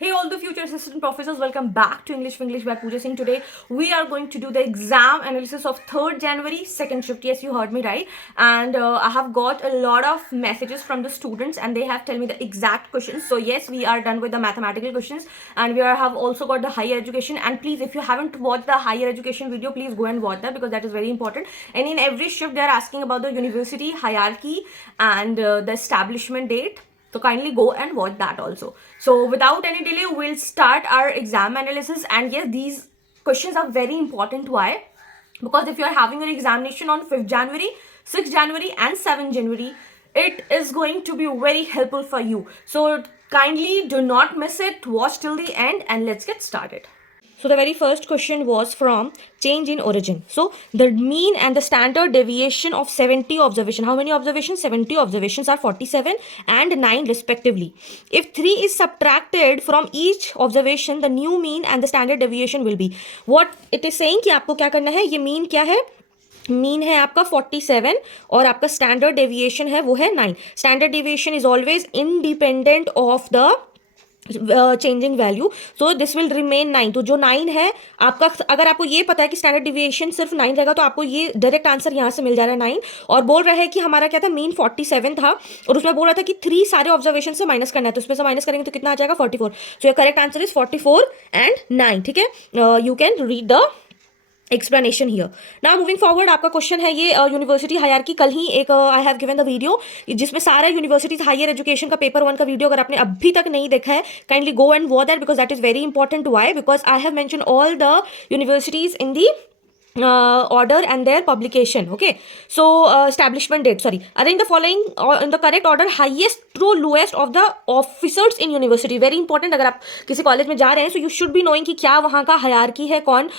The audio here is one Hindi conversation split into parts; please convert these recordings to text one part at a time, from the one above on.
Hey, all the future assistant professors, welcome back to English by Pooja Singh. Today, we are going to do the exam analysis of 3rd January, second shift. Yes, you heard me right. And I have got a lot of messages from the students and they have told me the exact questions. So, yes, we are done with the mathematical questions and have also got the higher education. And please, if you haven't watched the higher education video, please go and watch that because that is very important. And in every shift, they are asking about the university hierarchy and the establishment date. So kindly go and watch that also. So without any delay, we'll start our exam analysis. And yes, these questions are very important. Why? Because if you're having your examination on 5th January, 6th January and 7th January, it is going to be very helpful for you. So kindly do not miss it. Watch till the end and let's get started. So the very first question was from change in origin. So the mean and the standard deviation of 70 observation. How many observations? 70 observations are 47 and 9 respectively. If 3 is subtracted from each observation, the new mean and the standard deviation will be. What it is saying कि आपको क्या करना है, ये mean क्या है? मीन है आपका 47 और आपका स्टैंडर्ड डेविएशन है वो है 9. Standard deviation is always independent of the changing value, so this will remain 9. तो जो 9 है आपका, अगर आपको ये पता है कि स्टैंडर्ड डिविएशन सिर्फ 9 रहेगा तो आपको ये डायरेक्ट आंसर यहाँ से मिल जा रहा है 9. और बोल रहा है कि हमारा क्या था, मीन 47 था और उसमें बोल रहा था कि 3 सारे ऑब्जर्वेशन से माइनस करना है, तो उसमें से माइनस करेंगे तो कितना आ जाएगा 44. So correct answer is 44 and 9. ठीक है, you can read the explanation here. Now moving forward, आपका क्वेश्चन है ये यूनिवर्सिटी हायरार्की. कल ही एक I have given the video जिसमें सारा यूनिवर्सिटीज हायर एजुकेशन का पेपर 1 का वीडियो अगर आपने अभी तक नहीं देखा है, kindly go and watch that because that is very important. Why? Because I have mention all the universities in the order and their publication. Okay, so establishment date, sorry, arrange the following in the correct order, highest to lowest of the officers in university. Very important. अगर आप किसी कॉलेज में जा रहे हैं, so you should be knowing कि क्या वहाँ का हायरार्की है, कौन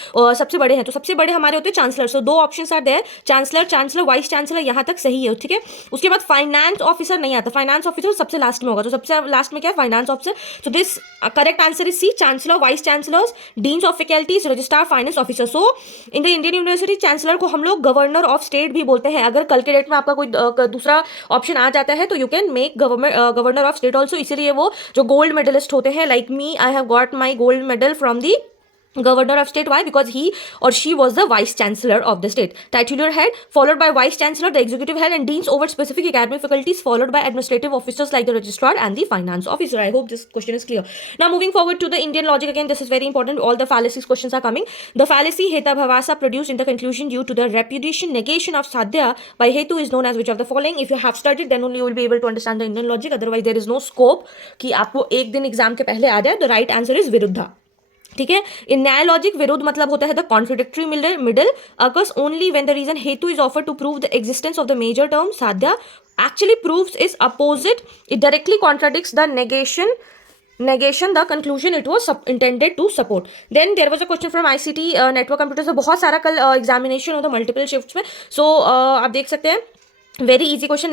सबसे बड़े हैं. तो सबसे बड़े हमारे होते हैं chancellor. So 2 options are there, chancellor, vice chancellor, यहाँ तक सही है. ठीक है, उसके बाद फाइनेंस ऑफिसर नहीं आता. फाइनेंस ऑफिसर सबसे लास्ट में होगा, तो सबसे लास्ट में क्या है, finance officer. So this correct answer is C, chancellor, vice chancellors, deans of faculties, registrar, finance officer. So in the Indian university chancellor को हम लोग गवर्नर ऑफ स्टेट भी बोलते हैं. अगर कल के डेट में आपका कोई दूसरा ऑप्शन आ जाता है तो you can make governor of state also. इसीलिए वो जो गोल्ड मेडलिस्ट होते हैं, like me, I have got my gold medal from the governor of state. Why? Because he or she was the vice chancellor of the state. Titular head followed by vice chancellor, the executive head, and deans over specific academic faculties, followed by administrative officers like the registrar and the finance officer. I hope this question is clear. Now moving forward to the Indian logic, again this is very important. All the fallacies questions are coming. The fallacy heta bhavasa produced in the conclusion due to the repudiation negation of sadhya by hetu is known as which of the following? If you have studied, then only you will be able to understand the Indian logic. Otherwise there is no scope कि आपको एक दिन एग्जाम के पहले आ जाए. The right answer is विरुद्धा. ठीक है, इन न्याय लॉजिक विरोध मतलब होता है the contradictory middle occurs only when the reason हेतु is offered to prove the existence of the major term. साध्या actually proves is opposite, it directly contradicts the negation the conclusion it was intended to support. Then there was a question from ICT network computers. तो बहुत सारा कल एग्जामिनेशन होता है मल्टीपल शिफ्ट्स में. सो आप देख सकते हैं वेरी इजी क्वेश्चन.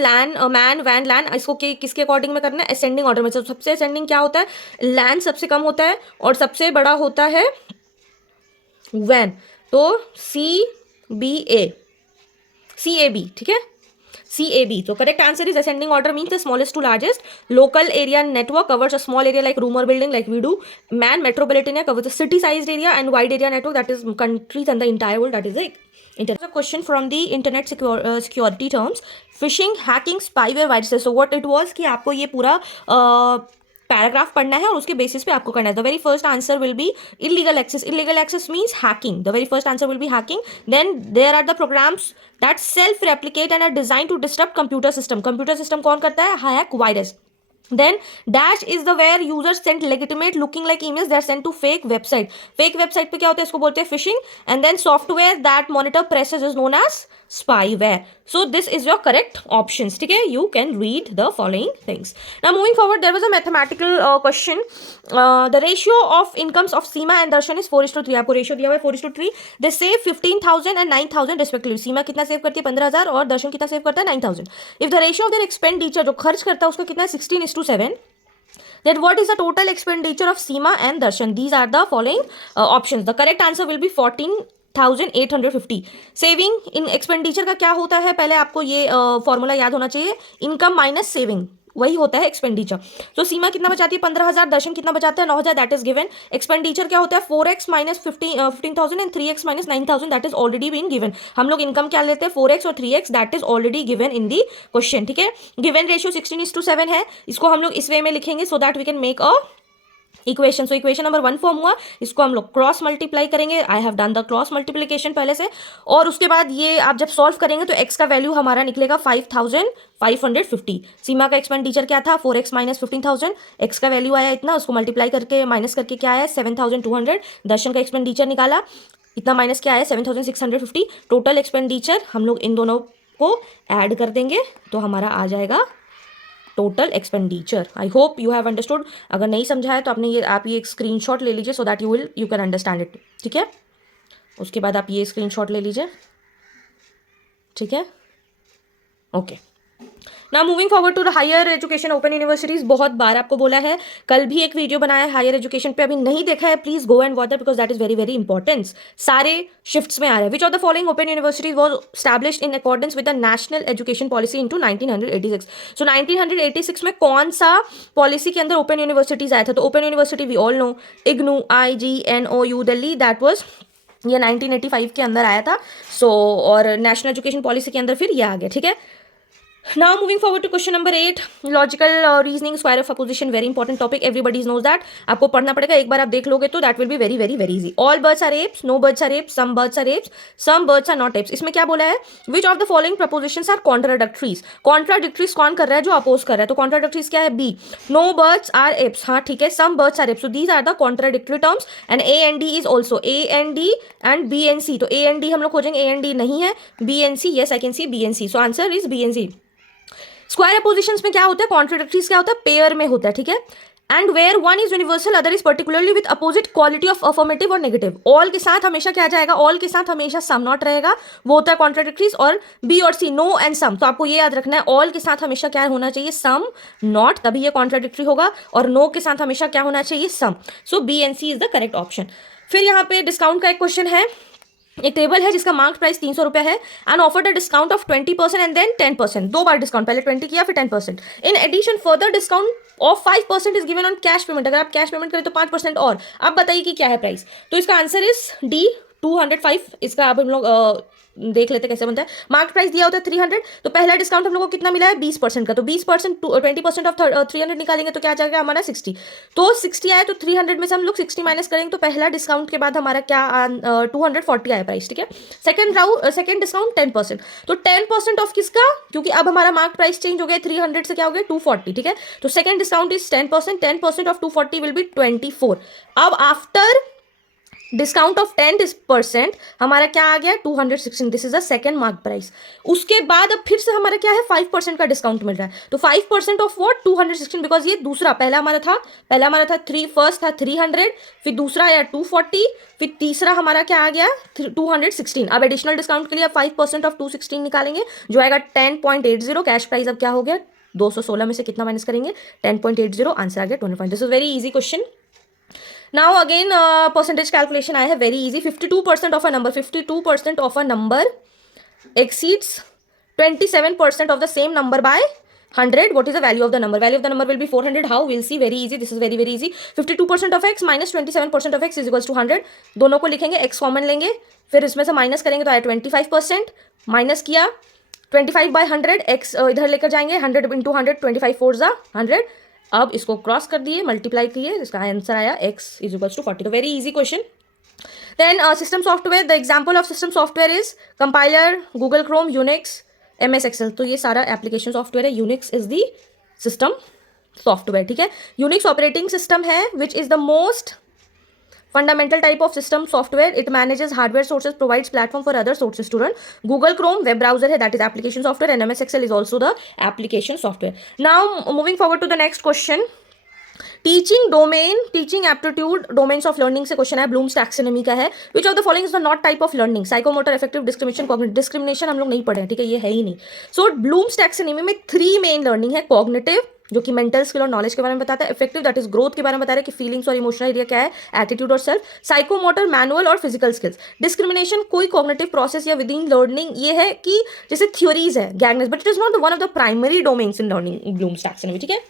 मैन वैन लैन, इसको किसके अकॉर्डिंग में करना है, असेंडिंग ऑर्डर में. सबसे असेंडिंग क्या होता है, लैन सबसे कम होता है और सबसे बड़ा होता है वैन. तो CAB. ठीक है, CAB. So correct answer is ascending order means the smallest to largest. Local area network covers a small area like room or building like we do. Man metropolitan area covers the city sized area, and wide area network that is countries and the entire world, that is the internet. A question from the internet security terms. Phishing, hacking, spyware, viruses. So what it was कि आपको ये पूरा पैराग्राफ पढ़ना है और उसके बेसिस पे आपको करना है. The very first answer will be illegal access. Illegal access means hacking. The very first answer will be hacking. Then there are the programs that self replicate and are design to disturb computer system. Computer system कौन करता है, hack, virus. Then dash is the where users send legitimate looking like emails that are sent to fake website. Fake website पे क्या होता है, इसको बोलते हैं phishing. And then software that monitor presses is known as spyware. So this is your correct options. ठीक है, you can read the following things. Now moving forward, there was a mathematical question. The ratio of incomes of Seema and Darshan is 4:3. आपको ratio दिया हुआ है 4:3. They save 15,000 and 9,000 respectively. सीमा कितना सेव करती है, 15,000, और दर्शन कितना सेव करता है, 9,000. If the ratio of their expenditure, जो खर्च करता है उसको कितना है, 16:7, then what is the total expenditure of Seema and Darshan? These are the following options. The correct answer will be 14,850. Saving in expenditure का क्या होता है, पहले आपको ये फॉर्मूला याद होना चाहिए. इनकम माइनस सेविंग, वही होता है एक्सपेंडिचर। तो सीमा कितना बचाती है 15,000, दर्शन कितना बचाता है 9,000, दैट इज गिवन। एक्सपेंडिचर क्या होता है 4x minus 15,000 and 3x minus 9,000, that is already been given. हम लोग इनकम क्या लेते हैं 4x और 3x, that is already given in the question, ठीक है। गिवन रेशियो 16:7 है, इसको हम लोग इस वे में लिखेंगे so that we can make a equation. So equation number 1 form हुआ, इसको हम लोग क्रॉस मल्टीप्लाई करेंगे। I have done the cross multiplication पहले से, और उसके बाद ये आप जब सॉल्व करेंगे तो x का वैल्यू हमारा निकलेगा 5,550। सीमा का एक्सपेंडिचर क्या था 4x माइनस 15,000, x का वैल्यू आया इतना, उसको मल्टीप्लाई करके माइनस करके क्या आया 7,200। दर्शन का एक्सपेंडिचर निकाला, इतना माइनस क्या आया 7,650। टोटल एक्सपेंडिचर हम लोग इन दोनों को ऐड कर देंगे तो हमारा आ जाएगा total expenditure. I hope you have understood. अगर नहीं समझा है तो आप ये एक स्क्रीनशॉट ले लीजिए so that you can understand it, ठीक है। उसके बाद आप ये स्क्रीनशॉट ले लीजिए, ठीक है, okay. Now moving forward to the higher education open universities. बहुत बार आपको बोला है, कल भी एक वीडियो बनाया है हायर एजुकेशन पे, अभी नहीं देखा है please go and watch that because that is very very important. सारे शिफ्ट्स में आ रहे हैं। विच of the following open universities was established in accordance with the national education policy into 1986। सो 1986 में कौन सा पॉलिसी के अंदर ओपन यूनिवर्सिटीज आया था? तो open university we all know, IGNOU, IGNOU Delhi, that was ये 1985 के अंदर आया था। सो और नेशनल एजुकेशन पॉलिसी के अंदर फिर ये आ गया, ठीक है। Now moving forward to question number 8, logical reasoning, square of opposition, very important topic, everybody knows that. आपको पढ़ना पड़ेगा, एक बार आप देख लोगे तो that will be very very very easy. All birds are apes, no birds are apes, some birds are apes, some birds are not apes. इसमें क्या बोला है? Which of the following propositions are contradictories? Contradictories कौन कर रहा है? जो अपोज कर रहा है। तो contradictories क्या है? B. No birds are apes, हाँ ठीक है, some birds are apes. So these are the contradictory terms and A and D is also A and D and B and C. तो A and D हम लोग खोजेंगे, A and D नहीं है, B and C, yes I can see B and C. So answer is B and C. Square oppositions में क्या होता है? कॉन्ट्राडिक्टरीज क्या होता है? पेयर में होता है, ठीक है। And where one is universal other is particularly with opposite quality of affirmative और नेगेटिव। ऑल के साथ हमेशा क्या जाएगा? ऑल के साथ हमेशा सम नॉट रहेगा, वो होता है कॉन्ट्राडिक्टरीज। और बी और सी, नो एंड सम, तो आपको ये याद रखना है, ऑल के साथ हमेशा क्या होना चाहिए? सम नॉट, तभी ये कॉन्ट्राडिक्टरी होगा। और नो के साथ हमेशा क्या होना चाहिए? Sum. So B and C is the correct option. फिर यहाँ पे डिस्काउंट का एक क्वेश्चन है। एक टेबल है जिसका मार्क प्राइस 300 रुपये है and offered a discount of 20% and then 10%। दो बार डिस्काउंट, पहले 20 किया फिर 10%। In addition further discount of 5% is given on cash payment. अगर आप कैश पेमेंट करें तो 5% और। अब बताइए कि क्या है प्राइस? तो इसका आंसर इज डी 205। इसका अब हम लोग देख लेते कैसे बनता है। मार्क प्राइस दिया होता है 300, तो पहला डिस्काउंट हम लोग को कितना मिला है? 20% का। तो 20% 20% ऑफ 300 निकालेंगे तो क्या आ जाएगा हमारा 60। तो 60 आया तो 300 में से हम लोग 60 माइनस करेंगे तो पहला डिस्काउंट के बाद हमारा क्या 240 आया प्राइस, ठीक है। Second discount 10%। तो 10% ऑफ किसका? क्योंकि अब हमारा मार्क प्राइस चेंज हो गया, 300 से क्या हो गया 240, ठीक है। तो second discount is 10%। 10% of 240 will be 24। अब आफ्टर डिस्काउंट ऑफ 10% हमारा क्या आ गया 216। This is the second mark price. उसके बाद अब फिर से हमारा क्या है 5% का डिस्काउंट मिल रहा है। तो 5% ऑफ व्हाट 216, बिकॉज ये दूसरा, पहला हमारा था फर्स्ट था 300, फिर दूसरा आया 240, फिर तीसरा हमारा क्या आ गया 216। अब एडिशनल डिस्काउंट के लिए 5% ऑफ 216 निकालेंगे जो आएगा 10.80। कैश प्राइस अब क्या हो गया 216 में से कितना माइनस करेंगे 10.80, आंसर आ गया 25। This is very easy question. Now again percentage calculation I have very easy. 52% of a number exceeds 27% of the same number by 100. What is the value of the number? Value of the number will be 400. How? We'll see. Very easy. This is very very easy. 52% of x minus 27% of x is equals to 100. दोनों को लिखेंगे, x कॉमन लेंगे, फिर इसमें से माइनस करेंगे तो आया 25%। माइनस किया 25 by 100, x इधर लेकर जाएंगे 100 into 100, 25 4 जा 100। अब इसको क्रॉस कर दिए, मल्टीप्लाई किए, इसका आंसर आया x इज इक्वल्स टू 40। तो very easy question. Then system software, the example of system software is compiler, Google Chrome, Unix, MS Excel. तो ये सारा एप्लीकेशन सॉफ्टवेयर है। Unix is the system software, ठीक है। यूनिक्स ऑपरेटिंग सिस्टम है which is the most fundamental type of system software. It manages hardware sources, provides platform for other sources to run. Google Chrome web browser है, that is application software, and MS Excel is also the application software. Now moving forward to the next question. Teaching domain, teaching aptitude, domains of learning से क्वेश्चन है, ब्लूम्स टैक्सोनॉमी का है। Which of the following is the not type of learning? Psychomotor, affective, discrimination, cognitive. Discrimination हम लोग नहीं पढ़े हैं, ठीक है, ये है ही नहीं। सो ब्लूम्स टैक्सोनॉमी में 3 मेन लर्निंग है, कॉग्निटिव, जो कि मेंटल स्किल और नॉलेज के बारे में बताता है. इफेक्टिव दैट इज ग्रोथ के बारे में बता रहा है कि फीलिंग्स और इमोशनल एरिया क्या है, एटीट्यूड और सेल्फ. साइकोमोटर मैनुअल और फिजिकल स्किल्स. डिस्क्रिमिनेशन कोई कॉग्निटिव प्रोसेस या विद इन लर्निंग, ये है कि जैसे थ्योरीज है Gagne's, but it is not one of the primary domains in learning Bloom's taxonomy. ठीक है.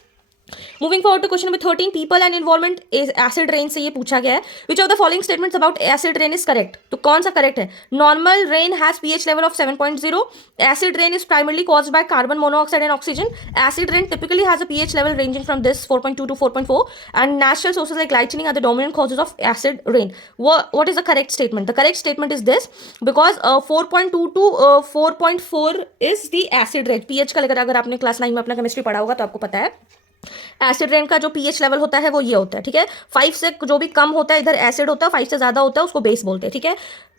Moving forward to question number 13, people and involvement is acid rain से ये पूछा गया है. Which of the following statements about acid rain is correct. तो कौन सा करेक्ट है. Normal rain has pH level of 7.0. Acid rain is primarily caused by carbon monoxide and oxygen. Acid rain typically has a pH level ranging from this 4.2 to 4.4, and natural sources like lightning are the dominant causes of acid rain. What is the correct statement? The correct statement is this, because 4.2 to 4.4 is the acid rain. pH का लेकर अगर आपने क्लास 9 में अपना केमिस्ट्री पढ़ा होगा तो आपको पता है एसिड रेन का जो पीएच लेवल होता है वो ये होता है. ठीक है. 5 से जो भी कम होता है इधर एसिड होता है, 5 से ज्यादा होता है उसको बेस बोलते हैं. ठीक है.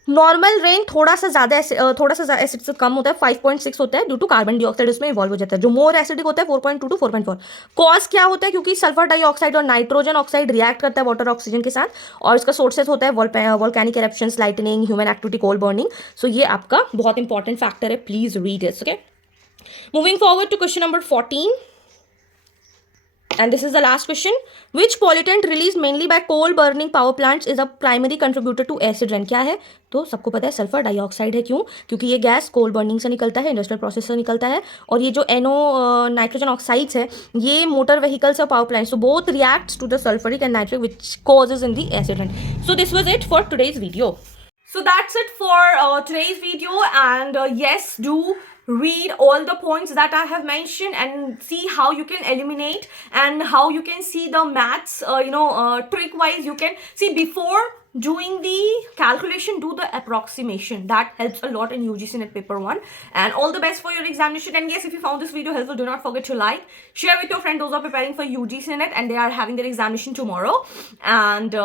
नॉर्मल रेन थोड़ा सा एसिड से कम होता है, 5.6 होता है, ड्यू टू कार्बन डाइऑक्साइड उसमें इवॉल्व हो जाता है. जो मोर एसिडिक होता है 4.2 टू 4.4. कॉज क्या होता है, क्योंकि सल्फर डाइऑक्साइड और नाइट्रोजन ऑक्साइड रिएक्ट करता है वाटर ऑक्सीजन के साथ, और इसका सोर्सेज होता है volcanic eruptions, lightning, human activity, coal burning. So ये आपका बहुत इंपॉर्टेंट फैक्टर है, please read it. Okay. Moving forward to question number 14. And this is the last question. Which pollutant released mainly by coal burning power plants is a primary contributor to acid rain? क्या है. तो सबको पता है सल्फर डाइऑक्साइड है. क्यों. क्योंकि ये गैस कोल बर्निंग से निकलता है, इंडस्ट्रियल प्रोसेस से निकलता है, और ये जो NO नाइट्रोजन ऑक्साइड्स है ये मोटर व्हीकल्स और power plants, so both reacts to the sulfuric and nitric which causes in the acid rain. So this was it for today's video. So that's it for today's video, and yes, do read all the points that I have mentioned and see how you can eliminate and how you can see the maths, trick wise. You can see before doing the calculation, do the approximation. That helps a lot in UGC NET paper 1. And all the best for your examination. And yes, if you found this video helpful, do not forget to like, share with your friends those who are preparing for UGC NET and they are having their examination tomorrow. And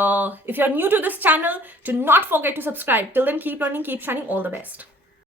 if you're new to this channel, do not forget to subscribe. Till then, keep learning, keep shining. All the best.